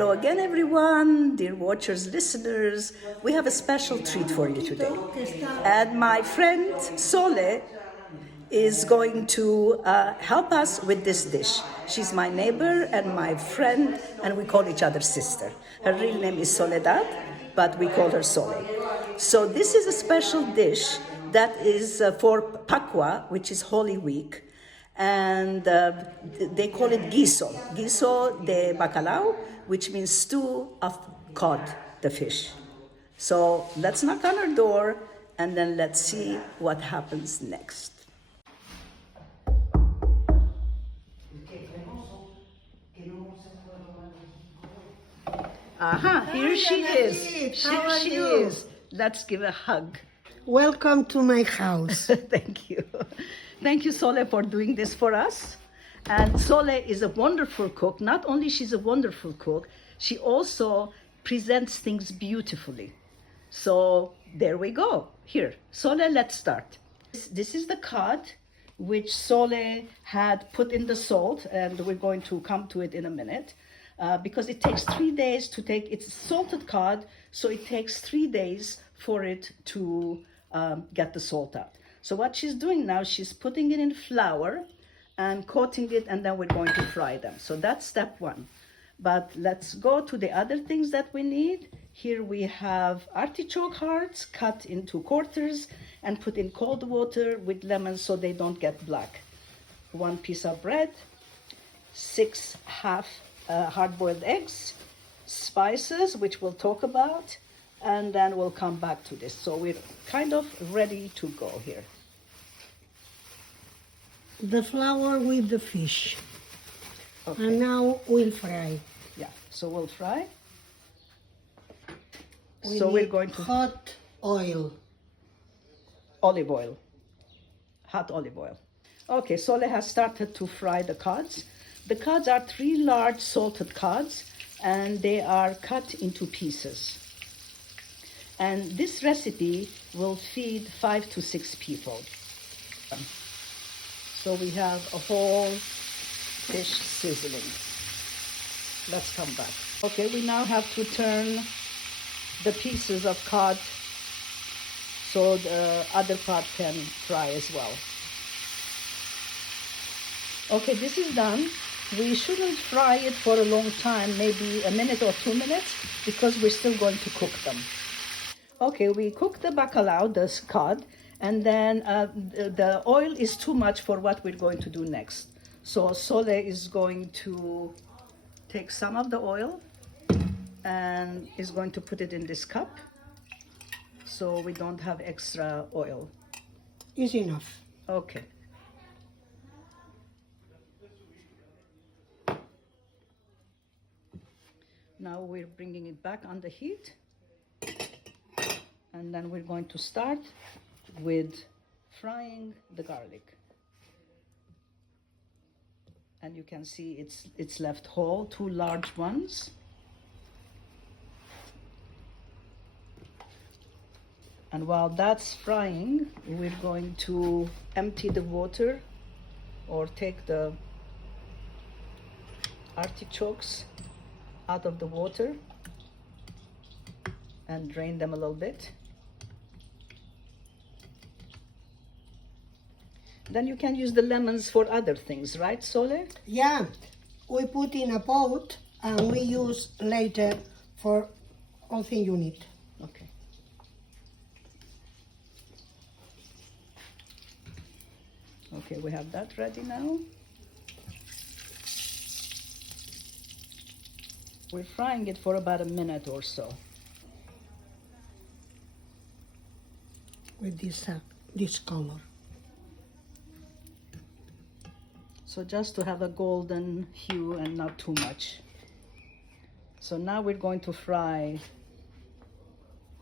Hello again, everyone, dear watchers, listeners. We have a special treat for you today. And my friend Sole is going to help us with this dish. She's my neighbor and my friend, and we call each other sister. Her real name is Soledad, but we call her Sole. So this is a special dish that is for Pascua, which is Holy Week. And they call it guiso de Bacalau, which means stew of cod, the fish. So let's knock on her door and then let's see what happens next. Aha, here she is. Here she is. Let's give a hug. Welcome to my house. Thank you. Thank you, Sole, for doing this for us. And Sole is a wonderful cook. Not only she's a wonderful cook, she also presents things beautifully. So there we go. Here, Sole, let's start. This is the cod, which Sole had put in the salt, and we're going to come to it in a minute, because it takes 3 days to take, it's salted cod, so it takes 3 days for it to get the salt out. So what she's doing now, she's putting it in flour and coating it, and then we're going to fry them. So that's step one. But let's go to the other things that we need. Here we have artichoke hearts cut into quarters and put in cold water with lemon so they don't get black. 1 piece of bread, 6 half hard-boiled eggs, spices, which we'll talk about, and then we'll come back to this. So we're kind of ready to go here. The flour with the fish. Okay. And now we'll fry. Yeah, so we'll fry. We So we're need going to hot oil. olive oil, hot olive oil. Okay, Sole has started to fry the cods. The cods are 3 large salted cods, and they are cut into pieces. And this recipe will feed 5 to 6 people. So we have a whole fish sizzling. Let's come back. Okay, we now have to turn the pieces of cod so the other part can fry as well. Okay, this is done. We shouldn't fry it for a long time, maybe a minute or 2 minutes, because we're still going to cook them. Okay, we cook the bacalao, the cod, and then the oil is too much for what we're going to do next. So Sole is going to take some of the oil and is going to put it in this cup so we don't have extra oil. Is enough. Okay. Now we're bringing it back on the heat. And then we're going to start with frying the garlic. And you can see it's left whole, 2 large ones. And while that's frying, we're going to empty the water or take the artichokes out of the water and drain them a little bit. Then you can use the lemons for other things, right, Sole? Yeah, we put in a pot and we use later for all things you need. Okay. Okay, we have that ready now. We're frying it for about a minute or so. With this color. So just to have a golden hue and not too much. So now we're going to fry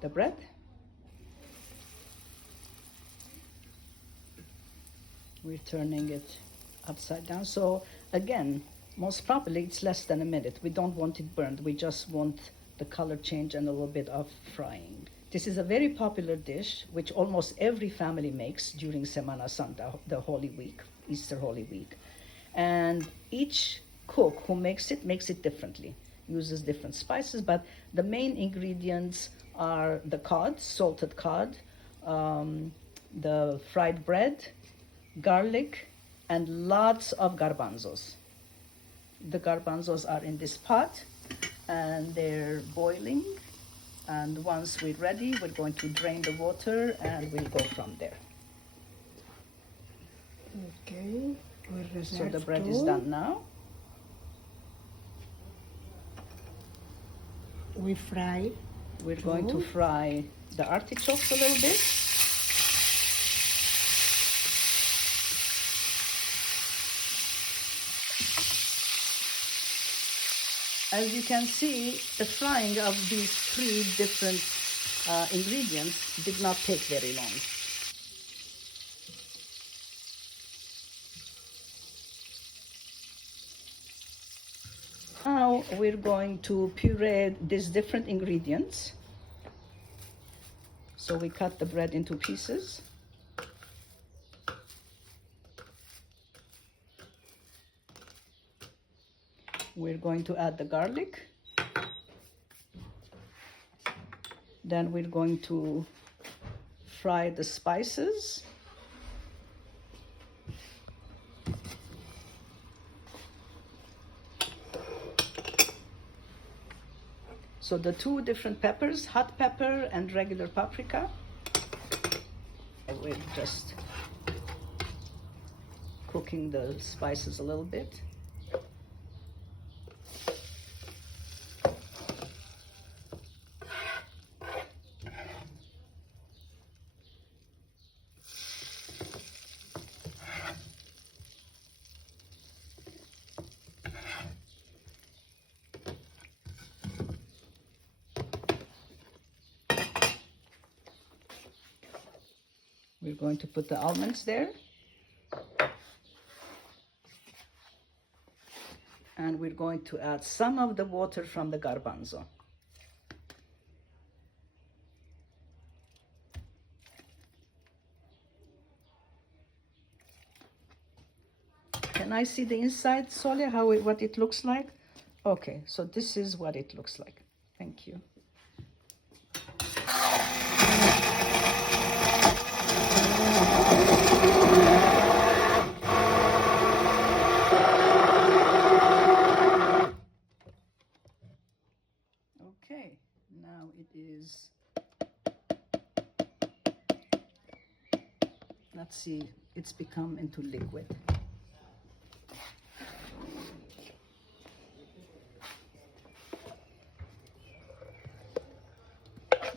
the bread. We're turning it upside down. So again, most probably it's less than a minute. We don't want it burned. We just want the color change and a little bit of frying. This is a very popular dish, which almost every family makes during Semana Santa, the Holy Week, Easter Holy Week. And each cook who makes it differently. uses different spices, but the main ingredients are the cod, salted cod, the fried bread, garlic, and lots of garbanzos. The garbanzos are in this pot and they're boiling. And once we're ready, we're going to drain the water and we'll go from there. Okay. So the bread is done now. We fry. We're going to fry the artichokes a little bit. As you can see, the frying of these three different ingredients did not take very long. Now we're going to puree these different ingredients. So we cut the bread into pieces. We're going to add the garlic. Then we're going to fry the spices. So the two different peppers, hot pepper and regular paprika. We're just cooking the spices a little bit. We're going to put the almonds there. And we're going to add some of the water from the garbanzo. Can I see the inside, Sole, what it looks like? Okay, so this is what it looks like. Thank you. Okay, now it is, let's see, it's become into liquid.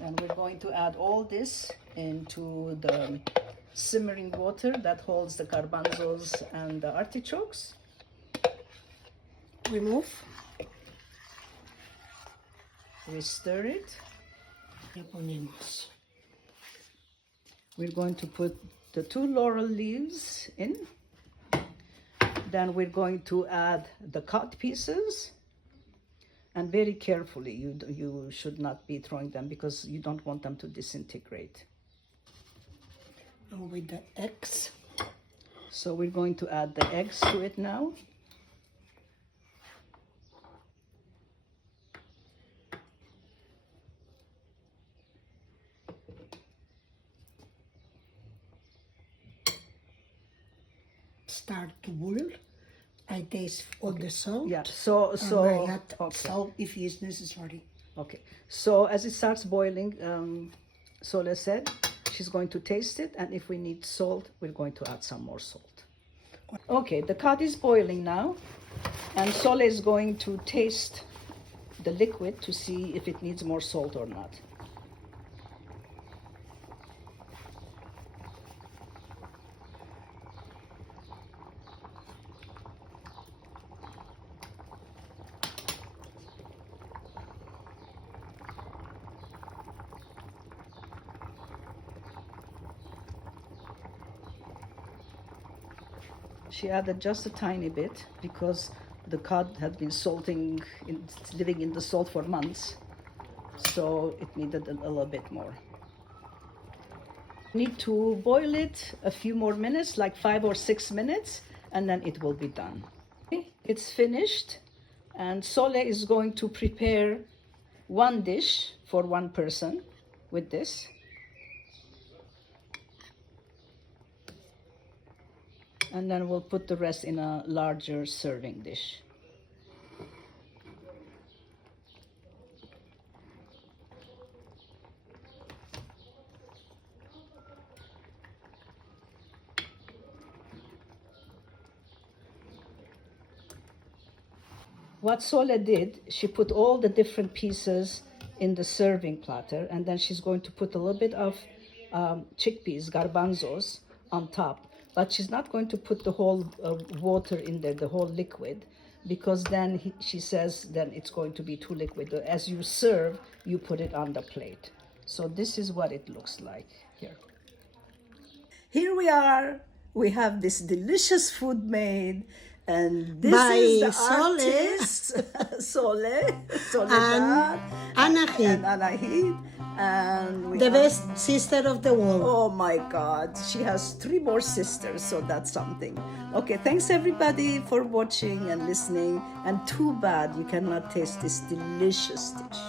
And we're going to add all this into the simmering water that holds the garbanzos and the artichokes. Remove. We stir it. Le ponemos. We're going to put the 2 laurel leaves in. Then we're going to add the cut pieces. And very carefully, you should not be throwing them because you don't want them to disintegrate. And with the eggs. So we're going to add the eggs to it now. Start to boil. I taste all the salt. Yeah, so I add okay. salt if it's necessary. Okay, so as it starts boiling, Sole said she's going to taste it, and if we need salt, we're going to add some more salt. Okay, the cod is boiling now, and Sole is going to taste the liquid to see if it needs more salt or not. She added just a tiny bit because the cod had been living in the salt for months, so it needed a little bit more. Need to boil it a few more minutes, like 5 or 6 minutes, and then it will be done. Okay, it's finished. And Sole is going to prepare one dish for one person with this. And then we'll put the rest in a larger serving dish. What Sole did, she put all the different pieces in the serving platter, and then she's going to put a little bit of chickpeas, garbanzos, on top. But she's not going to put the whole water in there, the whole liquid, because then she says then it's going to be too liquid. As you serve, you put it on the plate. So this is what it looks like here. Here we are. We have this delicious food made. And this By is the Sole. artist, Soledad, And Anahid, and Anahid. And we the have- best sister of the world. Oh my God, she has 3 more sisters, so that's something. Okay, thanks everybody for watching and listening. And too bad you cannot taste this delicious dish.